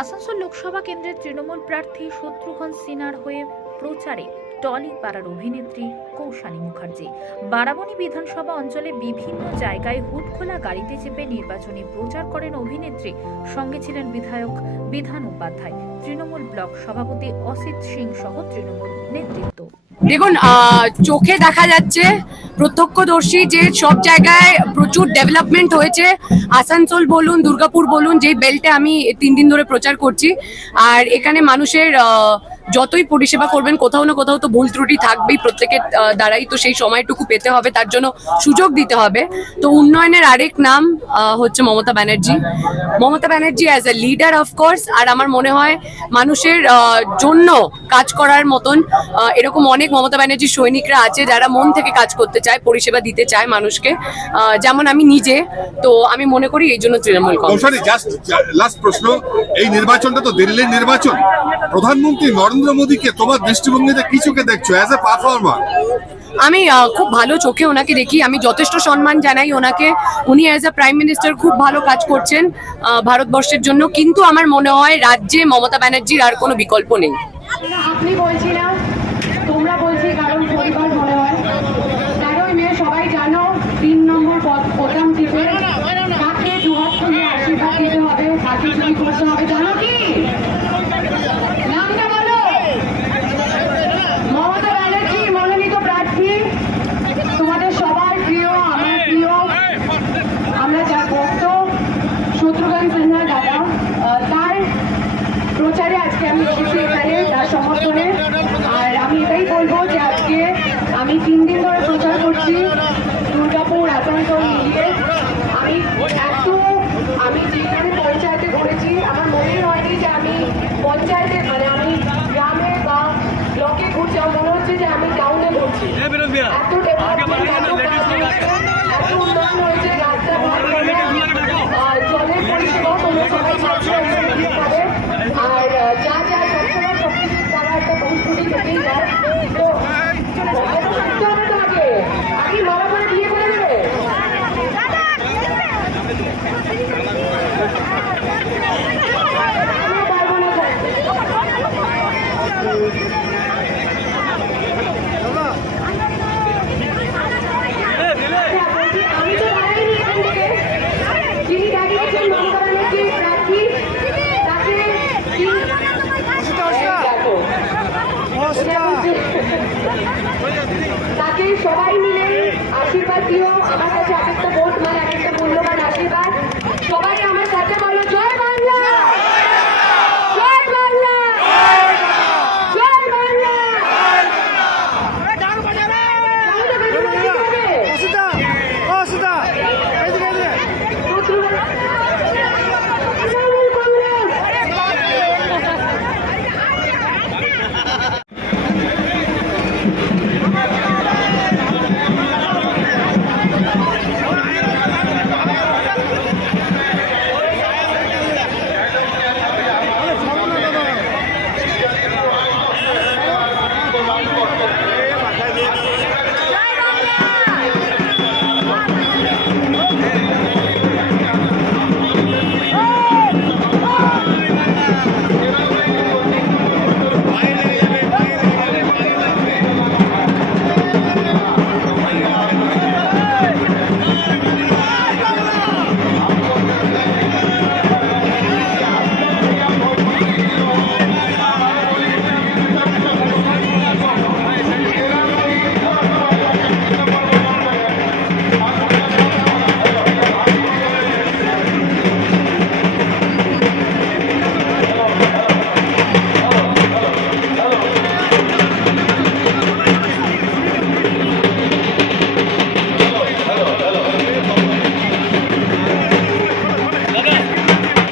আসানসোল লোকসভা কেন্দ্রের তৃণমূল প্রার্থী শত্রুঘ্ন সিনহার হয়ে প্রচারে টলি পাড়ার অভিনেত্রী কৌশানী মুখার্জি। বারাবণী বিধানসভা অঞ্চলে বিভিন্ন জায়গায় হুটখোলা গাড়িতে চেপে নির্বাচনী প্রচার করেন অভিনেত্রী। সঙ্গে ছিলেন বিধায়ক বিধান উপাধ্যায়। তৃণমূল ব্লক সভাপতি অসিত সিং সহ তৃণমূল নেতৃত্ব। দেখুন চোখে দেখা যাচ্ছে প্রত্যক্ষদর্শী যে সব জায়গায় প্রচুর ডেভেলপমেন্ট হয়েছে। আসানসোল বলুন, দুর্গাপুর বলুন, যেই বেল্টে আমি তিন দিন ধরে প্রচার করছি। আর এখানে মানুষের যতই পরিষেবা করবেন, কোথাও না কোথাও তো ভুল ত্রুটি থাকবেই প্রত্যেকের দ্বারাই তো সেই সময়টুকু পেতে হবে, তার জন্য সুযোগ দিতে হবে। তো উন্নয়নের আরেক নাম হচ্ছে Mamata Banerjee. Mamata Banerjee as a leader of course আর আমার মনে হয় মানুষের জন্য কাজ করার মতন এরকম অনেক মমতা ব্যানার্জির সৈনিকরা আছে যারা মন থেকে কাজ করতে চায়, পরিষেবা দিতে চায় মানুষকে। যেমন আমি নিজে, তো আমি মনে করি এই জন্য তৃণমূল কংগ্রেস। লাস্ট প্রশ্ন, এই নির্বাচনটা তো দিল্লির নির্বাচন। প্রধানমন্ত্রী নরেন্দ্র মোদীকে তোমার দৃষ্টিভঙ্গিতে কি চোখে দেখছ অ্যাজ এ পারফর্মার আমি খুব ভালো চোখে ওনাকে দেখি। আমি যথেষ্ট সম্মান জানাই ওনাকে। উনি অ্যাজ আ প্রাইম মিনিস্টার খুব ভালো কাজ করছেন ভারতবর্ষের জন্য। কিন্তু আমার মনে হয় রাজ্যে মমতা ব্যানার্জির আর কোনো বিকল্প নেই। আপনি না তোমরা বলছি কারণ পরিবার মনে হয় তেরোই মে সবাই জানো তিন নম্বর পদ প্রোগ্রাম টিপে তাকে দুহাত খুলে আশীর্বাদ দিতে হবে হাতে চুরি করতে হবে জানো কি? নামটা বলো মমতা ব্যানার্জি মনোনীত প্রার্থী তোমাদের সবার প্রিয় আমার প্রিয় আমরা যা ভক্ত শত্রুঘ্ন সিনহা দাদা আহ, তার প্রচারে আজকে আমি এসেছি এখানে তার সমর্থনে আর আমি এটাই বলব যে আজকে আমি তিন দিন ধরে প্রচার করছি দুর্গাপুর আসানসোল মিলিয়ে আমি এত আমি যেখানে পঞ্চায়েতে ঘুরেছি আমার মনে হয়নি যে আমি পঞ্চায়েতে মানে আমি গ্রামে বা ব্লকে ঘুরছি আমার মনে হচ্ছে যে আমি টাউনে ঘুরছি आगे ডেভেলপমেন্ট এত কাজ হয়েছে, এত উন্নয়ন হয়েছে রাস্তাঘাট আর জলের পরিষেবা তোমরা সবাই পাচ্ছ পাবে আর আহ, যা যা সবসময় সব কিছু তারা একটা বহুত্রুটি থেকেই যায় তো ভয় তো থাকতে হবে তোমাকে আগে মারা করে বিয়ে করে দেবে আমরা পারব না থাকতে। আচ্ছা, বলছি, আমি তো দাঁড়াইনি এখান থেকে। যিনি দাঁড়িয়েছেন মমতা ব্যানার্জির প্রার্থী, তাকে কি- এই দেখো। এটা হচ্ছে- তাকে সবাই মিলে আশীর্বাদ দিও। আমার কাছে একটা